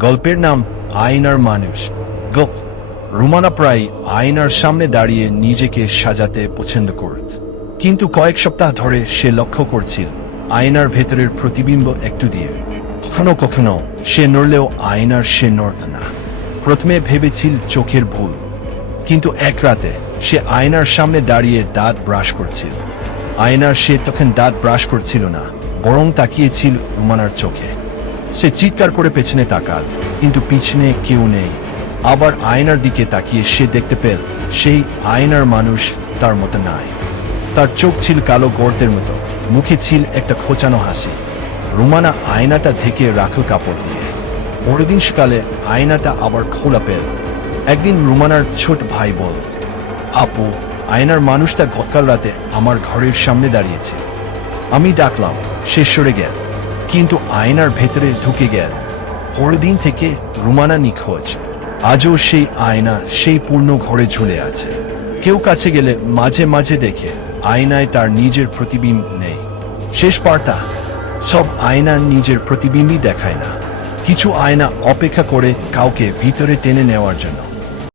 গল্পের নাম আয়নার মানুষ। গল্প, রুমানা প্রায় আয়নার সামনে দাঁড়িয়ে নিজেকে সাজাতে পছন্দ করত। কিন্তু কয়েক সপ্তাহ ধরে সে লক্ষ্য করছিল, আয়নার ভেতরের প্রতিবিম্ব একটু দিয়ে। কখনো কখনো সে নড়লেও আয়নার সে নড়ত না। প্রথমে ভেবেছিল চোখের ভুল, কিন্তু এক রাতে সে আয়নার সামনে দাঁড়িয়ে দাঁত ব্রাশ করছিল। আয়নার সে তখন দাঁত ব্রাশ করছিল না, বরং তাকিয়েছিল রুমানার চোখে। সে চিৎকার করে পেছনে তাকাল, কিন্তু পিছনে কেউ নেই। আবার আয়নার দিকে তাকিয়ে সে দেখতে পেল, সেই আয়নার মানুষ তার মতো নাই। তার চোখ ছিল কালো গর্তের মতো, মুখে ছিল একটা খোঁচানো হাসি। রুমানা আয়নাটা ঢেকে রাখল কাপড় দিয়ে। পরদিন সকালে আয়নাটা আবার খোলা পেল। একদিন রুমানার ছোট ভাই বল, আপু, আয়নার মানুষটা গতকাল রাতে আমার ঘরের সামনে দাঁড়িয়েছে। আমি ডাকলাম, সে সরে গেল। কিন্তু আয়নার ভেতরে ঢুকে গেল। পরের দিন থেকে রুমানা নিখোঁজ। আজও সেই আয়না, সেই পূর্ণ ঘরে ঝুলে আছে। কেউ কাছে গেলে মাঝে মাঝে দেখে আয়নায় তার নিজের প্রতিবিম্ব নেই। শেষ বার্তা, সব আয়না নিজের প্রতিবিম্বই দেখায় না। কিছু আয়না অপেক্ষা করে কাউকে ভিতরে টেনে নেওয়ার জন্য।